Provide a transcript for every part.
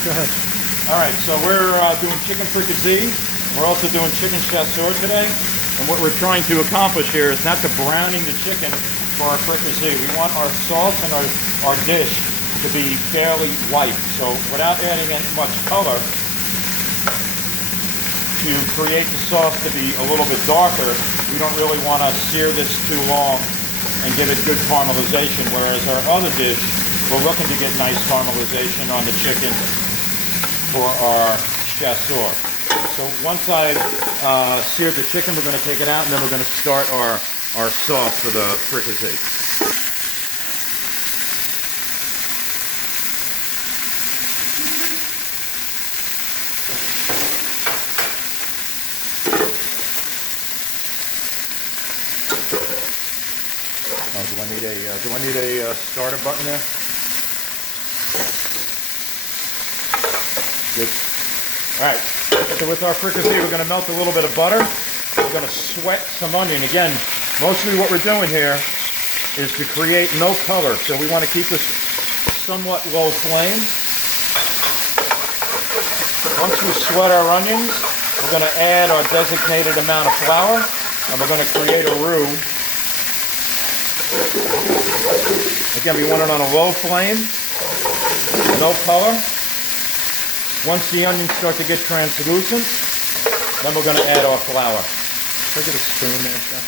Go ahead. All right, so we're doing chicken fricasse. We're also doing chicken chasseur today. And what we're trying to accomplish here is not to browning the chicken for our fricasse. We want our sauce and our dish to be fairly white. So without adding in much color, to create the sauce to be a little bit darker, we don't really want to sear this too long and give it good caramelization. Whereas our other dish, we're looking to get nice caramelization on the chicken for our chasseur. So once I've seared the chicken, we're going to take it out and then we're going to start our sauce for the fricassee. Do I need a starter button there? Good. All right. So with our fricassee, we're going to melt a little bit of butter. We're going to sweat some onion. Again, mostly what we're doing here is to create no color. So we want to keep this somewhat low flame. Once we sweat our onions, we're going to add our designated amount of flour, and we're going to create a roux. Again, we want it on a low flame, no color. Once the onions start to get translucent, then we're going to add our flour. Can I get a spoon there, Chef?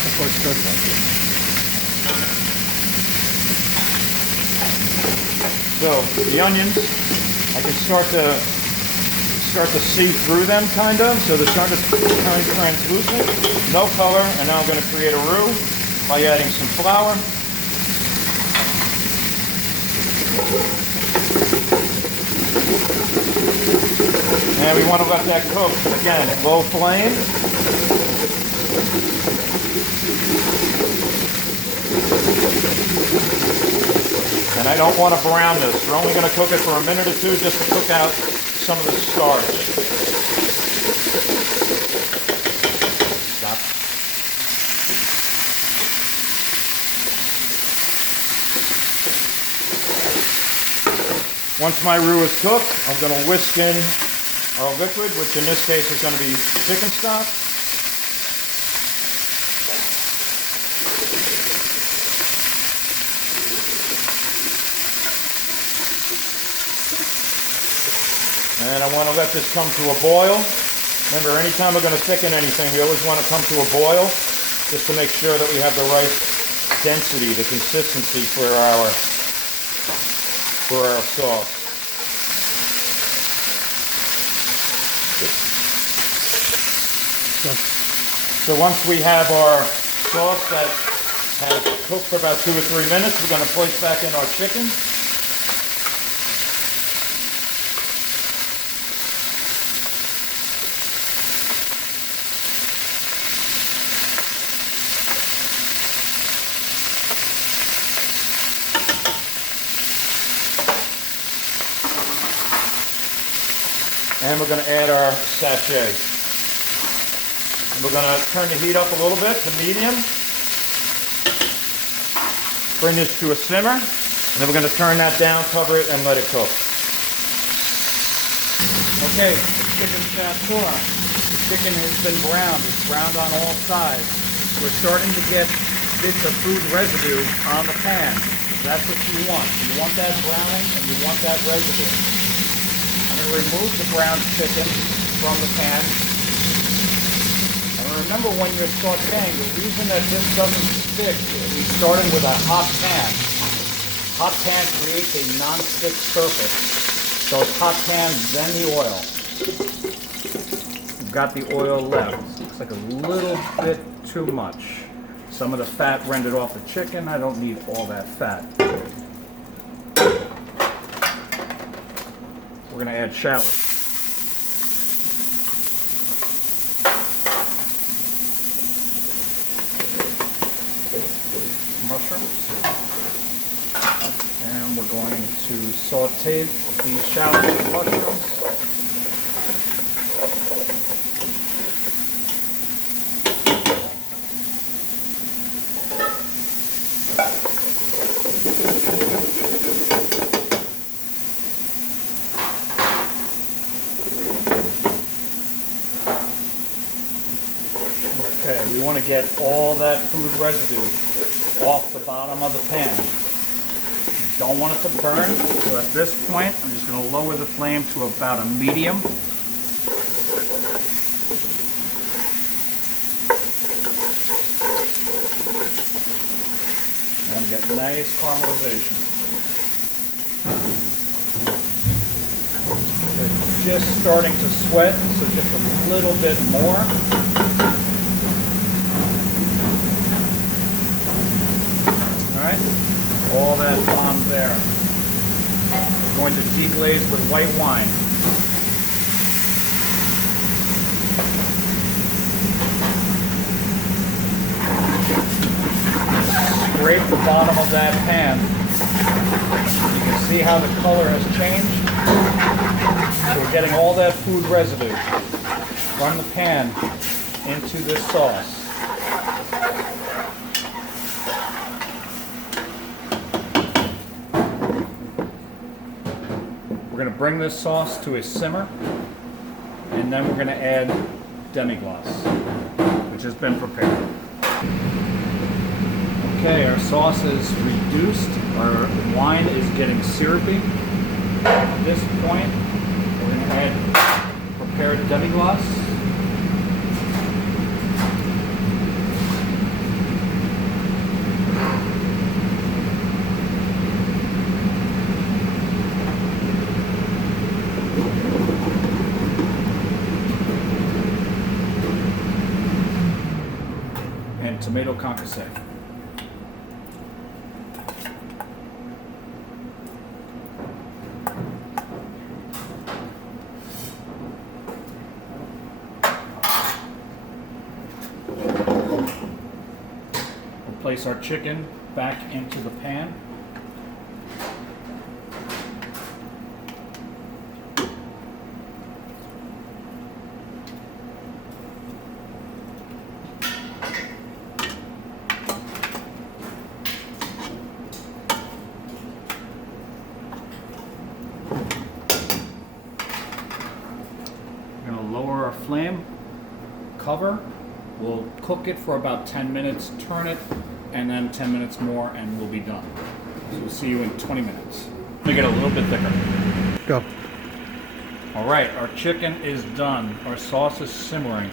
That's what it's good like. So the onions, I can start to see through them, kind of. So they're starting to turn translucent, no color, and now I'm going to create a roux by adding some flour. And we want to let that cook, again, at low flame. And I don't want to brown this. We're only going to cook it for a minute or two just to cook out some of the starch. Stop. Once my roux is cooked, I'm going to whisk in our liquid, which in this case is going to be chicken stock. And I want to let this come to a boil. Remember, anytime we're going to thicken anything, we always want to come to a boil just to make sure that we have the right density, the consistency for our sauce. So once we have our sauce that has cooked for about 2 or 3 minutes, we're going to place back in our chicken. And we're going to add our sachet. And we're going to turn the heat up a little bit to medium. Bring this to a simmer. And then we're going to turn that down, cover it, and let it cook. Okay, chicken chasseur. The chicken has been browned. It's browned on all sides. We're starting to get bits of food residue on the pan. That's what you want. You want that browning and you want that residue. Remove the browned chicken from the pan. And remember, when you're sauteing, the reason that this doesn't stick is we started with a hot pan. Hot pan creates a non-stick surface. So it's hot pan, then the oil. We've got the oil left. Looks like a little bit too much. Some of the fat rendered off the chicken. I don't need all that fat. We're going to add shallot. Mushrooms. And we're going to saute the shallot and mushrooms. Okay, we want to get all that food residue off the bottom of the pan. You don't want it to burn, so at this point, I'm just going to lower the flame to about a medium. And get nice caramelization. It's just starting to sweat, so just a little bit more. Alright, all that on there. We're going to deglaze with white wine. Scrape the bottom of that pan. You can see how the color has changed. So we're getting all that food residue from the pan into this sauce. We're going to bring this sauce to a simmer, and then we're going to add demi-glace, which has been prepared. Okay, our sauce is reduced, our wine is getting syrupy. At this point, we're going to add prepared demi-glace. And tomato concasse. Place our chicken back into the pan. We're going to lower our flame, cover. We'll cook it for about 10 minutes, turn it, and then 10 minutes more, and we'll be done. So we'll see you in 20 minutes. Make it a little bit thicker. Go. All right, our chicken is done. Our sauce is simmering.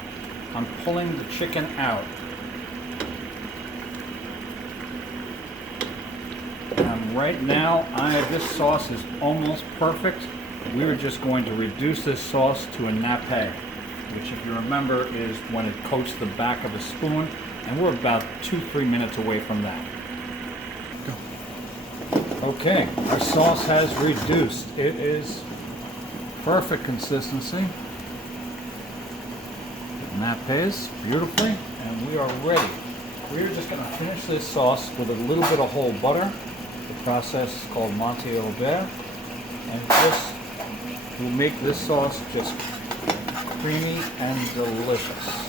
I'm pulling the chicken out. And right now, this sauce is almost perfect. We are just going to reduce this sauce to a nappe, which, if you remember, is when it coats the back of a spoon, and we're about 2-3 minutes away from that. Go. Okay, our sauce has reduced. It is perfect consistency. Nappes beautifully, and we are ready. We're just going to finish this sauce with a little bit of whole butter. The process is called Monte Aubert, and this will make this sauce just creamy and delicious.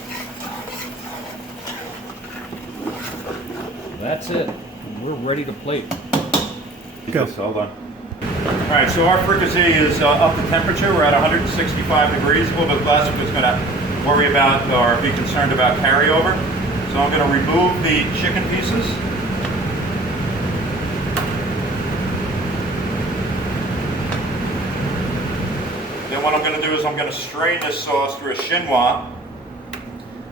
That's it. We're ready to plate. Go. Hold on. All right, so our fricasse is up to temperature. We're at 165 degrees. A little bit less because going to worry about or be concerned about carryover. So I'm going to remove the chicken pieces. Then what I'm going to do is I'm going to strain this sauce through a chinois.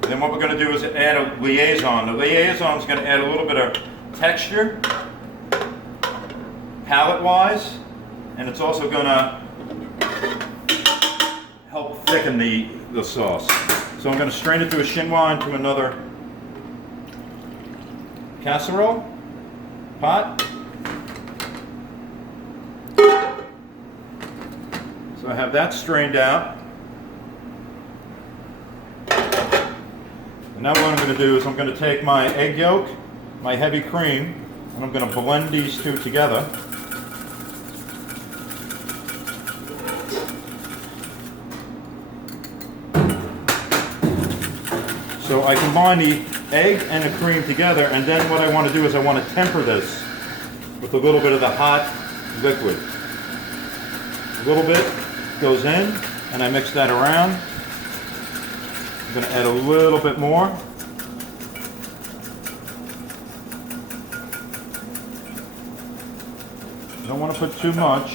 And then what we're going to do is add a liaison. The liaison is going to add a little bit of texture, palate-wise, and it's also going to help thicken the sauce. So I'm going to strain it through a chinois into another casserole, pot. So I have that strained out. And now what I'm going to do is I'm going to take my egg yolk, my heavy cream, and I'm going to blend these two together. So I combine the egg and the cream together, and then what I want to do is I want to temper this with a little bit of the hot liquid. A little bit goes in, and I mix that around. I'm going to add a little bit more. don't want to put too much.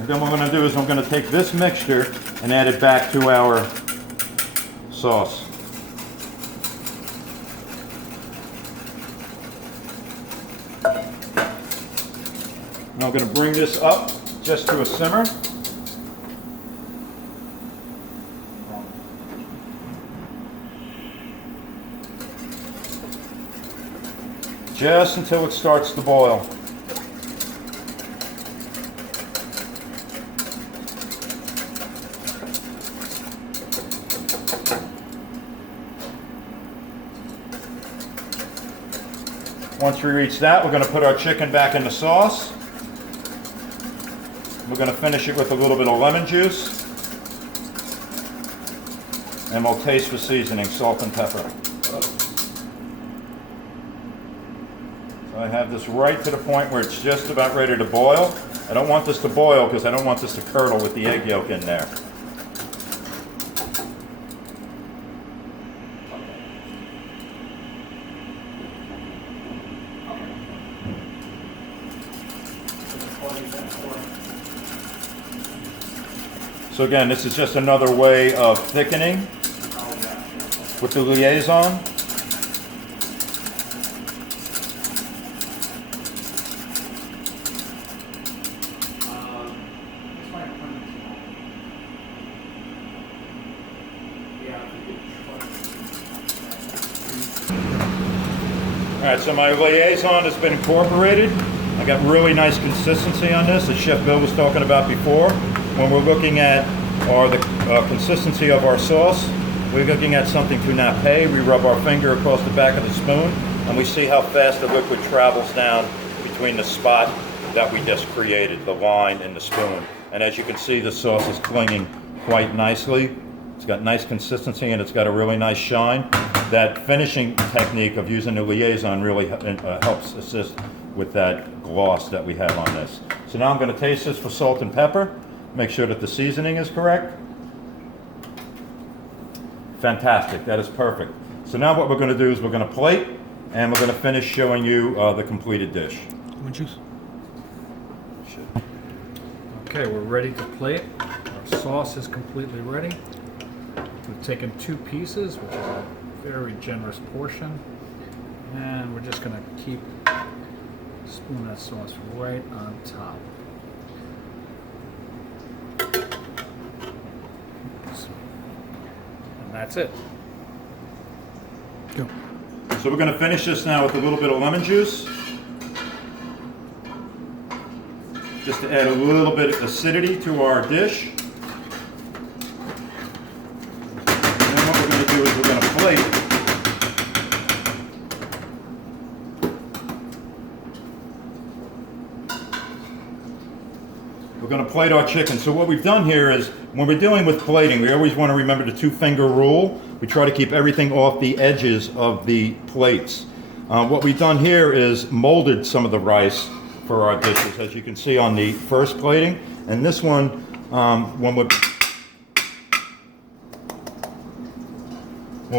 And then what I'm going to do is I'm going to take this mixture and add it back to our sauce. And I'm going to bring this up just to a simmer. Just until it starts to boil. Once we reach that, we're going to put our chicken back in the sauce. We're going to finish it with a little bit of lemon juice. And we'll taste the seasoning, salt and pepper. I have this right to the point where it's just about ready to boil. I don't want this to boil because I don't want this to curdle with the egg yolk in there. So again, this is just another way of thickening with the liaison. Alright, so my liaison has been incorporated. I got really nice consistency on this, as Chef Bill was talking about before. When we're looking at the consistency of our sauce, we're looking at something to nappe. We rub our finger across the back of the spoon, and we see how fast the liquid travels down between the spot that we just created, the line and the spoon. And as you can see, the sauce is clinging quite nicely. It's got nice consistency and it's got a really nice shine. That finishing technique of using the liaison really helps assist with that gloss that we have on this. So now I'm going to taste this for salt and pepper. Make sure that the seasoning is correct. Fantastic, that is perfect. So now what we're going to do is we're going to plate and we're going to finish showing you the completed dish. Lemon juice. Okay, we're ready to plate. Our sauce is completely ready. We've taken 2 pieces, which is a very generous portion, and we're just going to keep spoon that sauce right on top. And that's it. Go. So we're going to finish this now with a little bit of lemon juice. Just to add a little bit of acidity to our dish. And then what we're going to do is we're going to plate. We're going to plate our chicken. So what we've done here is, when we're dealing with plating, we always want to remember the 2-finger rule. We try to keep everything off the edges of the plates. What we've done here is molded some of the rice for our dishes, as you can see on the first plating. And this one, when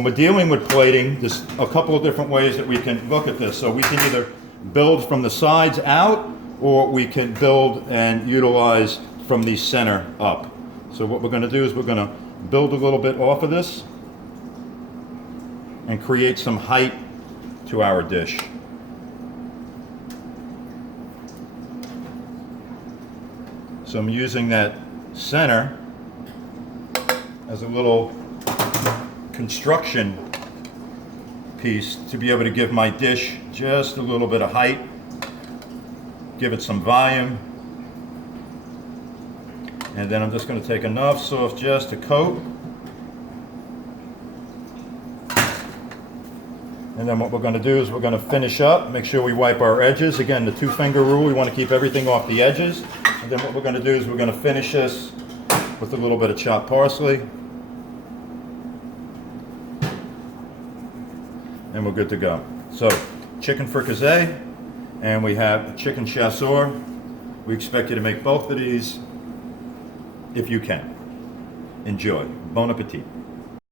we're dealing with plating, there's a couple of different ways that we can look at this. So we can either build from the sides out, or we can build and utilize from the center up. So what we're going to do is we're going to build a little bit off of this and create some height to our dish. So I'm using that center as a little construction piece to be able to give my dish just a little bit of height, give it some volume. And then I'm just going to take enough sauce just to coat. And then what we're going to do is we're going to finish up, make sure we wipe our edges. Again, the 2-finger rule, we want to keep everything off the edges. And then what we're going to do is we're going to finish this with a little bit of chopped parsley. And we're good to go. So, chicken fricasse, and we have chicken chasseur. We expect you to make both of these if you can. Enjoy. Bon appetit.